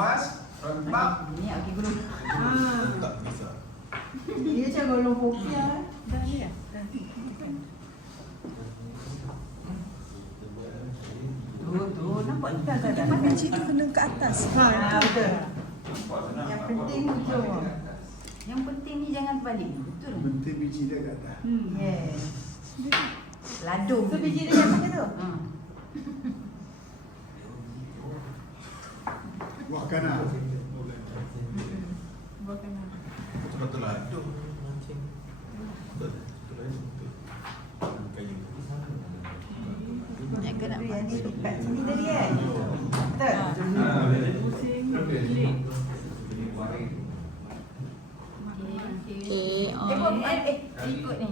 kemas, rentak. Ini okey guru. Tak bisa. Dia macam golong kopi lah. Dah ni dah. Tu nampak kita dah. Biji tu kena ke atas. Betul. Nampak senang. Yang penting hujung. Yang penting ni jangan terbalik. Betul. Bentik biji dia kat atas. Yes. Ladung. Tu biji dia yang mana tu? Buah kanan. Buat kanan. Betul lah. Betul. Betul lah. Kayu. Nak kena Yang ni kat sini tadi kan? Betul? Okey. Ikut ni.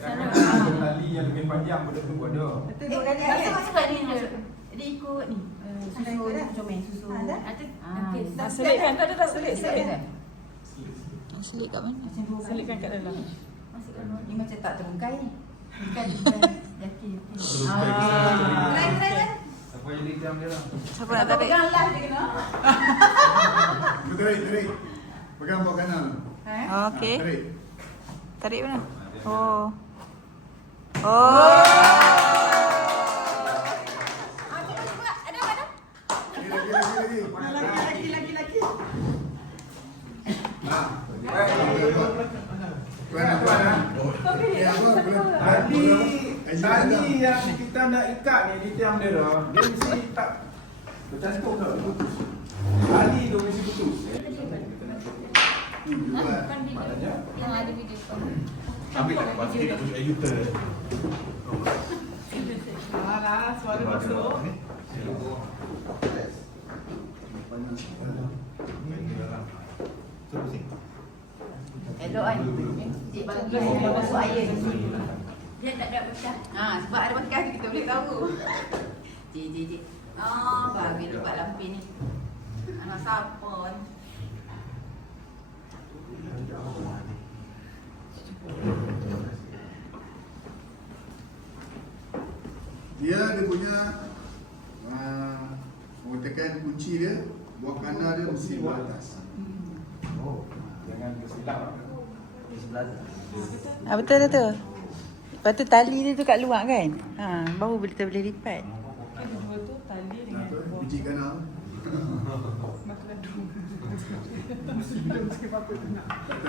Kadang-kadang tali yang lebih panjang benda tu ada. Betul dua kali kan? Masuk kat ni. Dia ikut ni. Ada ikut dah? Comel susu. Ada? Okey. Selit kan? Dah selit. Selit kat mana? Macam dua kali. Selitkan kat dalam. Masukkan dua. Ni macam tak terungkai ni. Bukan yakin. Try. Apa jadi jam dia lah. Siapa nak tarik? Pegang lah dia kena. Tarik. Pegang buah kanan. Okey. Tarik. Tarik mana? Oh. Lagi. Laki. Tali yang kita nak ikat ni di tiang dia dah, dia mesti tak bercantum tak putus. Tali tu mesti putus. Maknanya Yang ada video tu. Ambil lepas sikit nak tunjuk editor. Alah, suara masuk. Elok kan? Cik bagi yang masuk air. Dia tak ada bekas. Sebab ada bekas kita boleh tahu. Cik. Bagi lepas lampi ni. Anak siapa ni? Dia punya mengatakan kunci dia, buah kanan dia mesti buat atas. jangan tersilap. Betul tu. Lepas tu tali dia tu kat luar kan? Baru kita boleh lipat. Dua tu tali dengan buah. Biji kanan. Kita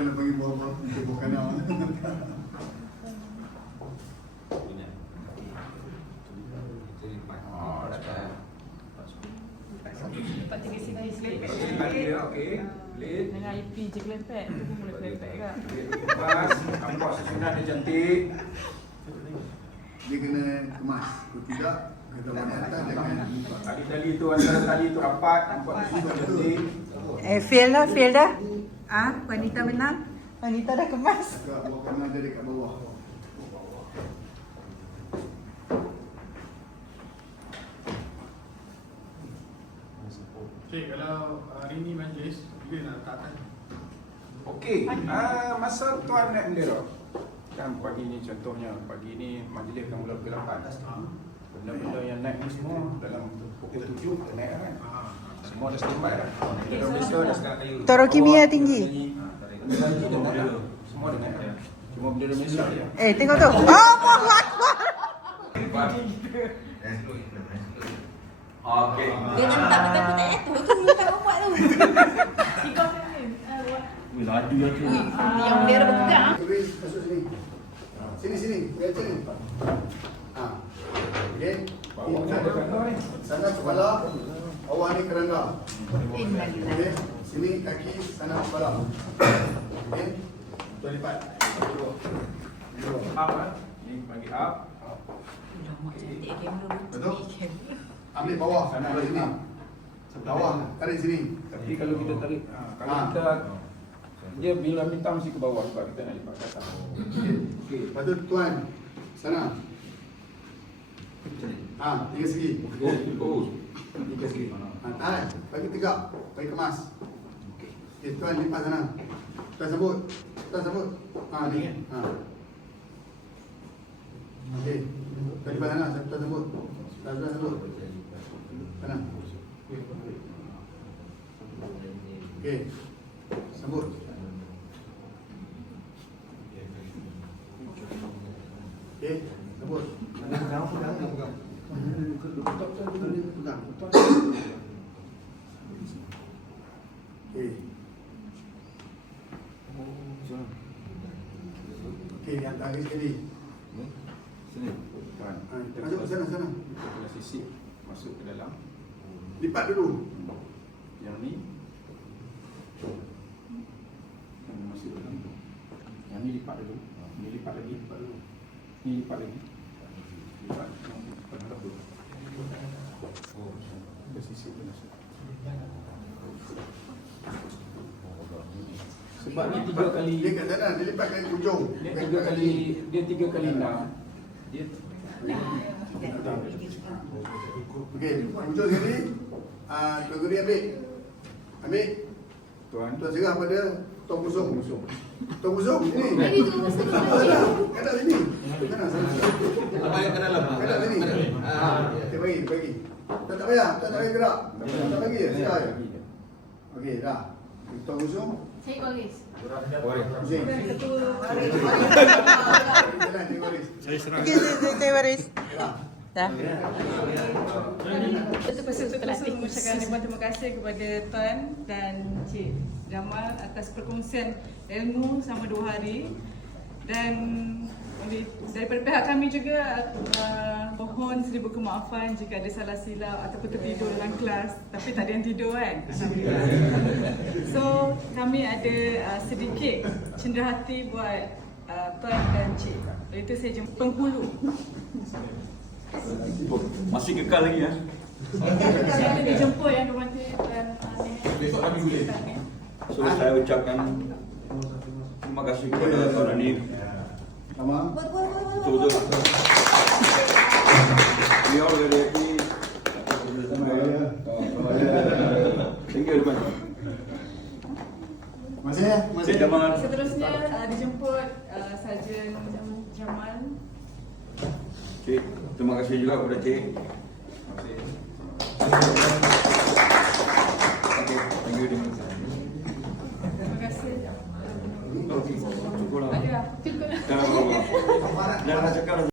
nak bagi buah-buah untuk buah kanan. Lepas tiga sini selepek. Tali dia okey. Lid. Dengan IP je kelepek. Tu pun boleh kelepek kan? Lepas nampak susunan dia cantik. Dia kena kemas. Kalau tidak, kata orang atas jangan buka. Tali-tali tu antara tali tu rapat, nampak susunan cantik. Fail dah. Wanita menang. Wanita dah kemas. Agak buah kanan dia dekat bawah. Cik, kalau hari ni majlis, bila nak letak atas? Okey, masa tuan naik bendera kan pagi ni contohnya, pagi ni majlis akan mula pukul 8. Benda-benda yang naik ni semua dalam pukul 7 dah naik kan. Semua dah standby dah. Bendera biasa dah sekarang kayu. Toro kimia tinggi. Bendera tinggi dah naik dah. Semua dah naik dah. Cuma bendera Malaysia je. Tengok tu. Allahu Akbar. Okey. Dia tak betul-betul tu. Itu muka bapak tu. Tiga kali. Laju ya tu. Yang dia berpegang. Tulis masuk sini. Sini. Lihat sini. Okey. Bawa dia dekat kau ni. Sana kepala, bawah ni keranda. Innalillah. Okey. Sini kaki, sana kepala. Okey. Tuan lipat. Dua. Up kan. Ni bagi up. Mak cantik kamera Betul? betul. Ambil bawah, sana dari sini. Bawah, tarik sini. Tapi kalau kita tarik, kalau kita dia bila minta mesti ke bawah sebab kita nak lipat ke atas. Okey. Lepas tu tuan, sana. Tiga segi. Tiga segi. Tarik, bagi tegak, bagi kemas. Okey, tuan lipat sana. Tuan sambut. Ni. Okey. Tuan lipat sana, tuan sambut. Tuan sambut. Sana. Okey. Sambut. Okey, sambut. Pegang. Okey. Okey, yang terakhir sekali. Sini. Tuan. Masuk ke sana. Kena sisip masuk ke dalam. Lipat dulu. Yang ni. Kena masuk dalam. Yang ni lipat dulu. Ni lipat lagi. Ni lipat lagi. Lipat. Lipat dulu. Oh, dia sisip dia masuk. Sebab ni 3 kali. Dia kat sana, dia lipat kat hujung. Dia 3 kali 6. Dia Okey, hujung sekali. Tuan Guri ambil. Ambil. tuan Tuan serah pada Tuan Busung. Tuan Busung, sini. Lagi tu masa tu. Kadang sini. Sana. Ke dalam. Kadang sini. Kita bagi. Tak payah gerak. Tak bagi je, serah je. Okey, dah. Tuan Busung. Cik Waris. Pusing. Jalan, Cik Waris. Okey, saya Waris. Dah. Betul-betul terlatih mengucapkan ribuan terima kasih kepada Tuan dan Cik Jamal atas perkongsian ilmu selama 2 hari. Dan daripada pihak kami juga mohon seribu kemaafan jika ada salah silap ataupun tertidur dalam kelas, tapi tak ada yang tidur kan. So kami ada sedikit cenderahati buat Tuan dan Cik. Itu saya jemput penghulu. Masih kekal lagi ya. Saya ada dijemput yang bermati dan So saya ucapkan terima kasih kepada Tuan Hanif. Sama. Betul-betul. Beliau dari happy. Thank you Irfan. Masih. Jamal. Seterusnya dijemput Sarjan Jamal. Cik, terima kasih juga kepada Cik. Okay, thank you. Terima kasih. Okay, cukup lah. Ada. Cukup. Jangan cakap